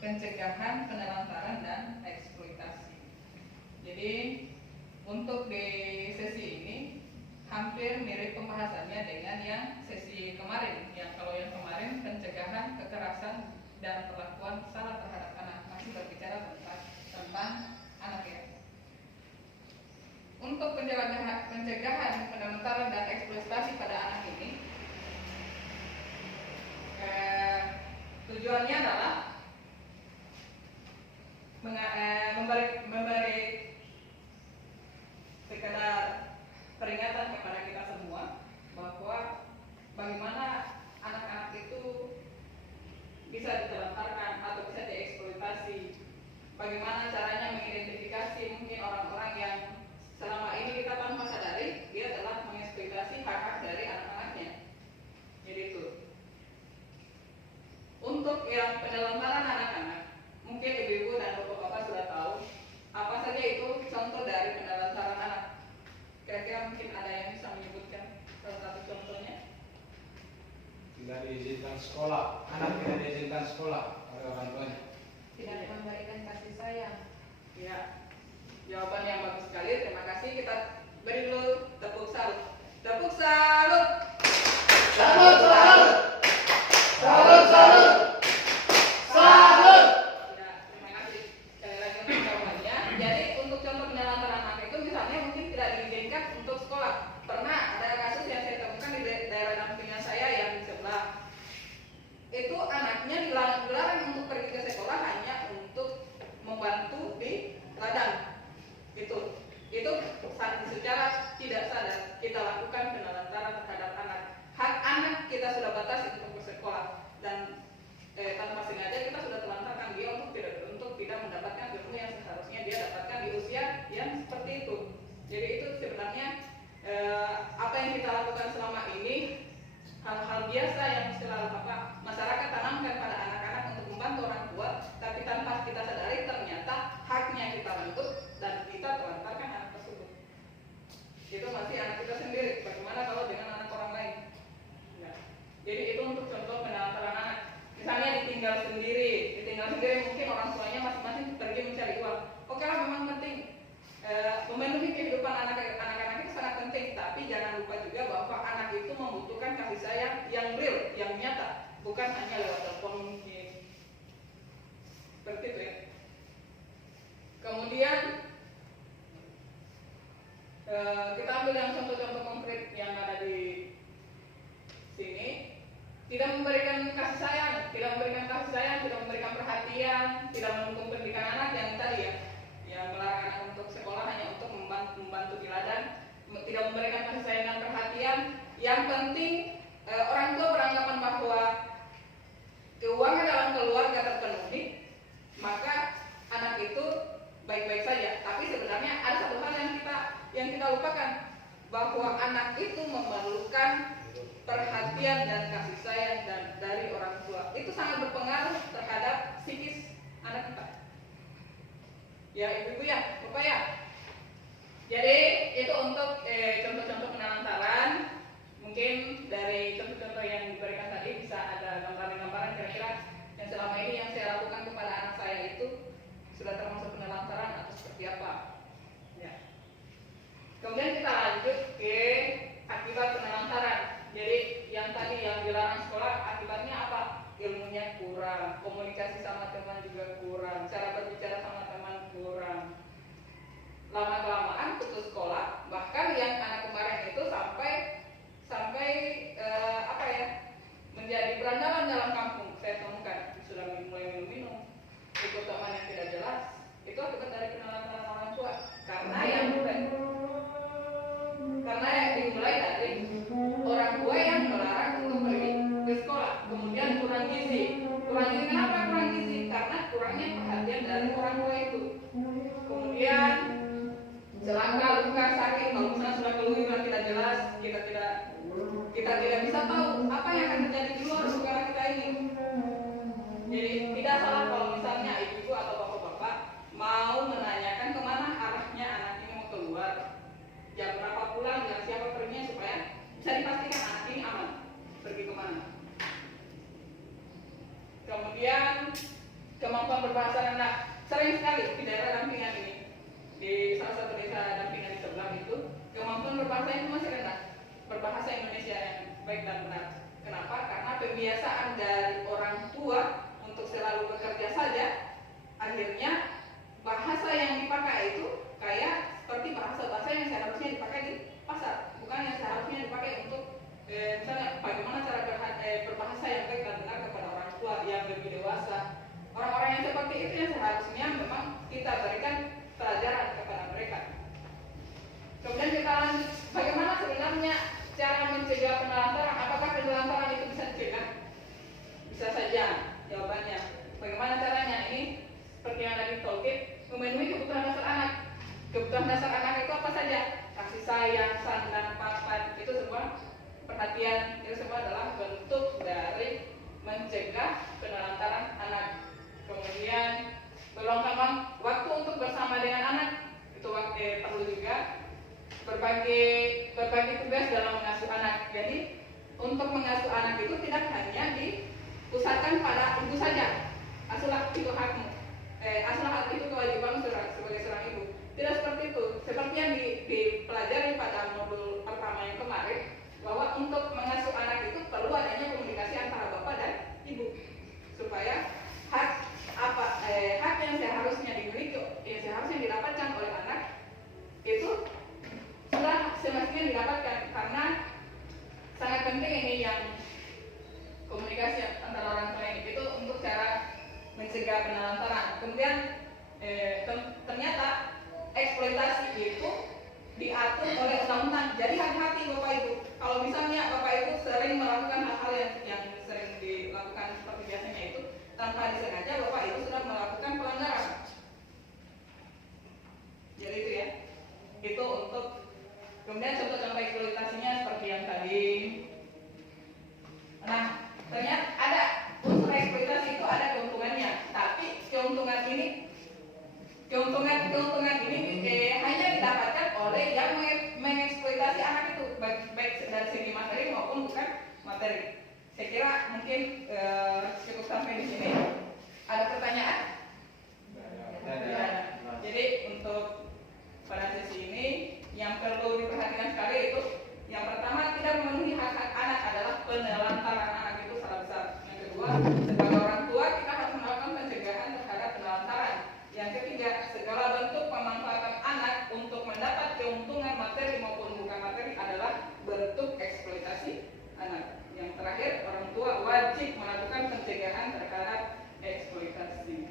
pencegahan, penelantaran, dan eksploitasi. Jadi untuk di sesi ini hampir mirip pembahasannya dengan yang sesi kemarin. Kalau yang kemarin pencegahan kekerasan dan perlakuan salah terhadap anak, masih berbicara tentang anak ya. Untuk pencegahan, penelantaran, dan eksploitasi pada anak ini, tujuannya adalah memberi sekedar peringatan kepada kita semua bahwa bagaimana anak-anak itu bisa ditelantarkan atau bisa dieksploitasi, bagaimana caranya mengidentifikasi mungkin orang-orang yang selama ini kita tanpa sadari dia telah mengeksploitasi hak-hak dari anak-anaknya. Jadi itu. Untuk yang penelantaran anak-anak, mungkin ibu-ibu dan bapak-bapak sudah tahu apa saja itu contoh dari penelantaran anak. Kira-kira mungkin ada yang bisa menyebutkan salah satu contohnya? Tidak diizinkan sekolah, anak tidak diizinkan sekolah oleh orang tuanya. Tidak memberikan kasih sayang. Ya, jawaban yang bagus sekali. Terima kasih. Kita beri dulu tepuk salut. Tepuk salut. Salut, salut. Salut, salut. Salut. Ya, terima kasih. Sekali lagi untuk jawabannya. Jadi untuk contoh penelantaran anak itu misalnya mungkin tidak diizinkan untuk sekolah. Pernah ada kasus yang saya temukan di daerah dampingan saya yang di sebelah. Itu anaknya dilarang untuk pergi ke sekolah hanya untuk membantu di ladang. Itu secara tidak sadar kita lakukan penelantaran terhadap anak. Hak anak kita sudah batasi untuk bersekolah dan tanpa sengaja kita sudah telantarkan dia untuk tidak mendapatkan ilmu yang seharusnya dia dapatkan di usia yang seperti itu. Jadi itu sebenarnya apa yang kita lakukan selama ini hal-hal biasa yang selalu masyarakat tanamkan pada anak-anak untuk membantu orang tua, tapi tanpa kita sadari ternyata haknya kita renggut dan kita telantarkan anak tersebut. Itu masih anak kita sendiri. Bagaimana kalau dengan anak orang lain? Nah, jadi itu untuk contoh penelantaran anak. Misalnya ditinggal sendiri mungkin orang tuanya masing-masing pergi mencari uang. Oke lah, memang penting. Memenuhi kehidupan anak-anak itu sangat penting, tapi jangan lupa juga bahwa anak itu membutuhkan kasih sayang yang real, yang nyata, bukan hanya lewat telepon mungkin. Seperti itu ya. Kemudian kita ambil yang contoh-contoh konkret yang ada di sini. Tidak memberikan kasih sayang, tidak memberikan perhatian, tidak mendukung pendidikan anak yang tadi ya. Yang melarang anak untuk sekolah hanya untuk membantu di ladang, tidak memberikan kasih sayang dan perhatian. Yang penting orang tua beranggapan bahwa keuangan dalam keluarga terpenuhi, maka anak itu baik-baik saja. Tapi sebenarnya ada satu hal yang kita lupakan, bahwa anak itu memerlukan perhatian dan kasih sayang dari orang tua. Itu sangat berpengaruh terhadap psikis anak kita. Ya ibu-ibu ya, bapak ya. Jadi itu untuk contoh-contoh penelantaran. Mungkin dari contoh-contoh yang diberikan tadi bisa ada gambaran-gambaran kira-kira yang selama ini yang saya lakukan kepada anak saya itu sudah termasuk penelantaran atau seperti apa. Ya. Kemudian kita lanjut ke akibat penelantaran. Jadi yang tadi yang dilarang sekolah akibatnya apa? Ilmunya kurang, komunikasi sama teman juga kurang, cara berbicara sama teman kurang. Lama-kelamaan putus sekolah, bahkan yang anak kemarin itu sampai menjadi berandalan dalam kampung. Saya temukan sudah mulai minum-minum, ikut teman yang tidak jelas. Itu akibat dari penelantaran orang tua. Karena yang dimulai dari orang tua yang melarang untuk pergi ke sekolah. Kemudian kurang gizi. Kenapa kurang gizi? Karena kurangnya perhatian dari orang tua itu. Kemudian celaka, luka, sakit. Kalau misalnya sudah keluyuran tidak jelas, kita tidak bisa tahu apa yang akan terjadi di luar negara kita ini. Jadi tidak salah kalau misalnya ibu atau bapak-bapak mau menanyakan kemana arahnya anak ini mau keluar, jam berapa pulang, dengan siapa perginya, supaya bisa dipastikan anak ini aman pergi kemana. Kemudian kemampuan berbahasa anak. Sering sekali di daerah dampingan ini, di salah satu desa dampingan di sebelah itu, kemampuan berbahasa itu masih rendah. Berbahasa Indonesia yang baik dan benar. Kenapa? Karena kebiasaan dari orang tua untuk selalu bekerja saja, akhirnya bahasa yang dipakai itu kayak seperti bahasa-bahasa yang seharusnya dipakai di pasar, bukan yang seharusnya dipakai untuk misalnya bagaimana cara berbahasa yang baik dan benar kepada orang tua yang lebih dewasa. Orang-orang yang seperti itu yang seharusnya memang kita berikan pelajaran kepada mereka. Kemudian kita lanjut, bagaimana sebenarnya cara mencegah penelantaran? Apakah penelantaran itu bisa dicegah? Bisa saja, jawabannya. Bagaimana caranya? Ini seperti yang ada di Tolkien, memenuhi kebutuhan dasar anak. Kebutuhan dasar anak itu apa saja? Kasih sayang, sandang, papan, itu semua perhatian, itu semua adalah bentuk dari mencegah penelantaran anak. Kemudian meluangkan waktu untuk bersama dengan anak, itu perlu juga. Berbagi tugas dalam mengasuh anak. Jadi untuk mengasuh anak itu tidak hanya dipusatkan pada ibu saja. Asuhlah itu hakmu. Asuhlah itu kewajiban sebagai seorang ibu. Tidak seperti itu. Seperti yang dipelajari pada modul pertama yang kemarin, bahwa untuk mengasuh anak itu perlu adanya komunikasi antara bapak dan ibu, supaya hak yang seharusnya dimiliki, yang seharusnya didapatkan oleh anak itu sudah semestinya didapatkan. Karena sangat penting ini yang komunikasi antara orang tua ini itu untuk cara mencegah penelantaran. Kemudian ternyata eksploitasi itu diatur oleh undang-undang. Jadi hati-hati Bapak Ibu. Kalau misalnya Bapak Ibu sering melakukan hal-hal yang sering dilakukan seperti biasanya itu tanpa disengaja, Bapak Ibu sudah melakukan pelanggaran. Jadi itu ya. Itu untuk kemudian contoh-contoh eksploitasinya seperti yang tadi. Nah, ternyata ada unsur eksploitasi itu ada keuntungannya, tapi keuntungan ini hanya didapatkan oleh yang mengeksploitasi anak itu, baik dari segi materi maupun bukan materi. Saya kira mungkin cukup sampai di sini. Ada pertanyaan? Ya. Jadi untuk pada sesi ini yang perlu diperhatikan sekali itu, yang pertama, tidak memenuhi hak-hak anak adalah penelantaran anak, itu salah besar. Yang kedua, sebagai orang tua kita harus melakukan pencegahan terhadap penelantaran. Yang ketiga, segala bentuk pemanfaatan anak untuk mendapat keuntungan materi maupun bukan materi adalah bentuk eksploitasi anak. Yang terakhir, orang tua wajib melakukan pencegahan terhadap eksploitasi.